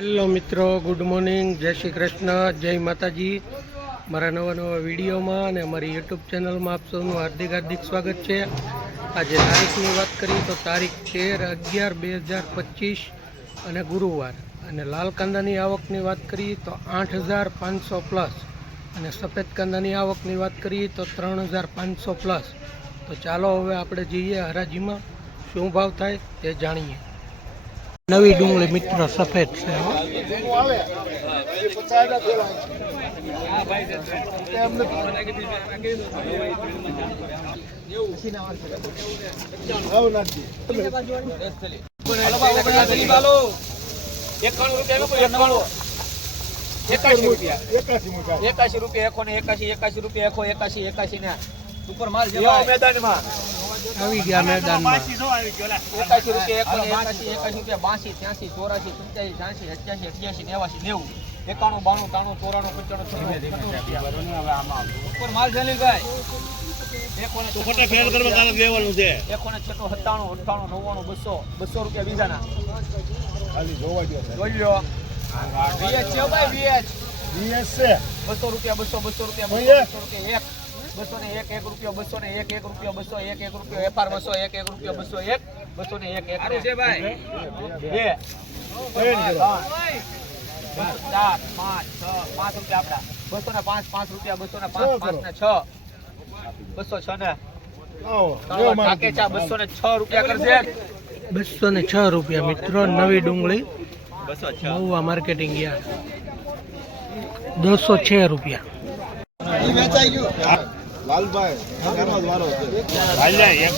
Hello મિત્રો, good morning, જય શ્રી કૃષ્ણ, જય માતાજી। મારા નવા વિડીયોમાં અને અમારી યુટ્યુબ ચેનલમાં આપ સૌનું હાર્દિક સ્વાગત છે। આજે તારીખની વાત કરીએ તો તારીખ 13/11/2025 અને ગુરુવાર। અને લાલ કાંદાની આવકની વાત કરીએ તો 8500 પ્લસ અને સફેદ કાંદાની આવકની વાત કરીએ તો 3500 પ્લસ। તો ચાલો હવે આપણે જઈએ હરાજીમાં, શું ભાવ થાય તે જાણીએ। નવી ડુંગળી મિત્રો સફેદ છે। આવી ગયા મેદાનમાં। 81 રૂપિયા 81 82 83 84 85 86 87 88 89 90 91 92 93 94 95 ઉપર માલ જલીલભાઈ 91 લેવાનું છે 91 97 98 99 200 રૂપિયા બીજાના ખાલી જોવા દો જોઈ લો વીએચ છે ભાઈ વીએચ છે 200 રૂપિયા 200 રૂપિયા 200 રૂપિયા 1 રૂપિયો 201 1 રૂપિયો 201 રૂપિયો એફઆર 201 1 રૂપિયો 201 201 સારું છે ભાઈ 2 4 5 રૂપિયા આપડા 205 5 રૂપિયા 205 5 5 6 ને 6 રૂપિયા કરશે 206 રૂપિયા મિત્રો નવી ડુંગળી 206 નવા માર્કેટિંગ યાર 206 રૂપિયા વેચાઈ ગયું લાલભાઈ કરવાનો વારો છે ભાઈ એક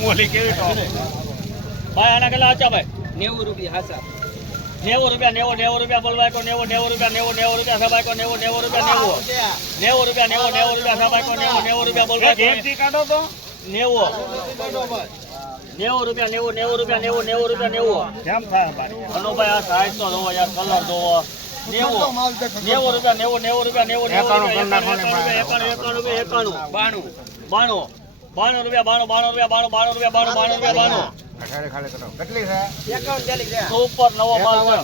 મોલી કેવી તો ભાઈ આના કેટલા આચા ભાઈ 90 રૂપિયા હાસા 90 રૂપિયા બોલવાય કો 90 રૂપિયા સબાઈ કો 90 રૂપિયા 90 રૂપિયા સબાઈ કો 90 રૂપિયા બોલવાય કેમથી કાઢો તો 90 90 રૂપિયા કેમ થાય ભાઈ હનો ભાઈ આ સાઈઝ તો જોવો યાર કલર જોવો 90 રૂપિયા 91 રૂપિયા કેટલી છે 51 છે ઉપર નવો માલ છે 98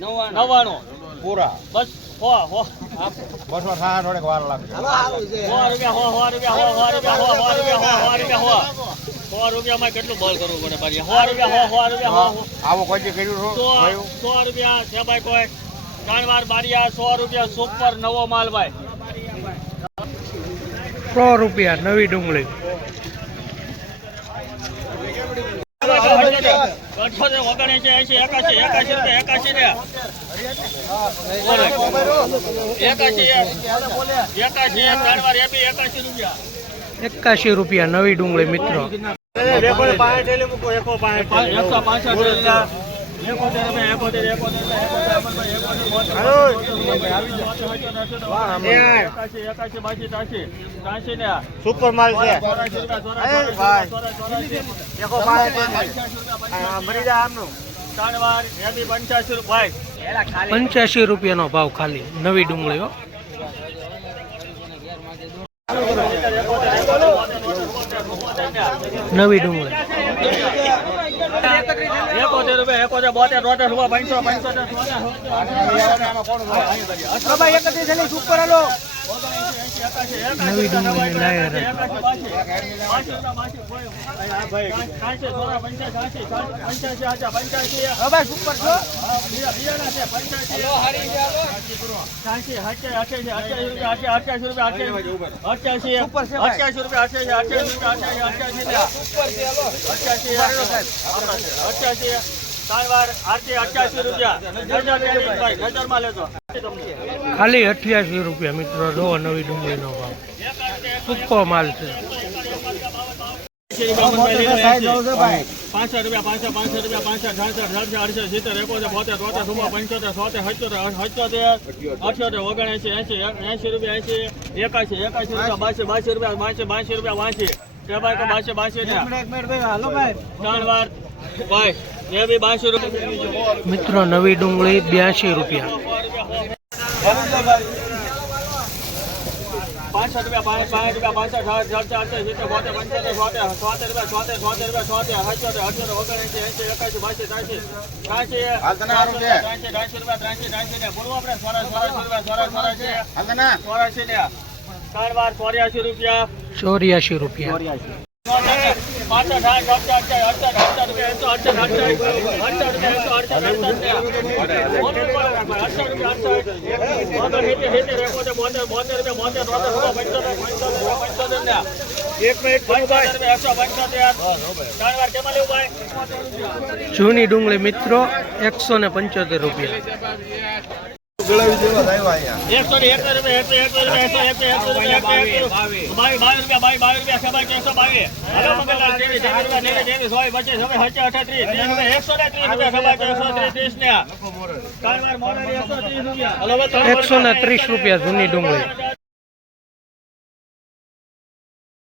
98 પૂરા બસ હો 260 થોડીક વાર લાગશે 100 રૂપિયામાં કેટલું બળ કરવું પડે ભાઈ 100 રૂપિયા આવો કોઈ કર્યું 100 રૂપિયા છે ભાઈ કોઈ જાનવાર બારિયા 100 રૂપિયા સુપર નવો માલ ભાઈ 100 રૂપિયા નવી ડુંગળી 81 રૂપિયા નવી ડુંગળી મિત્રો 81 સુપર માલ છે 85 રૂપિયાનો ભાવ ખાલી નવી ડુંગળી હો। નવી ડુંગળી 71 રૂપિયા નવી ડુંગળી લાયર ખાલી 88 રૂપિયા મિત્રો રો નવી ડુંગળીનો ભાવ સુકો માલ છે 5 રૂપિયા 5 રૂપિયા 82 મિત્રો નવી ડુંગળી 82 રૂપિયા 65 રૂપિયા 65 રૂપિયા 65 60 રૂપિયા 84 રૂપિયા. જૂની ડુંગળી મિત્રો 175 રૂપિયા. ગળાવી જેવા આવ્યા અહીંયા. 130 રૂપિયા જૂની ડુંગળી.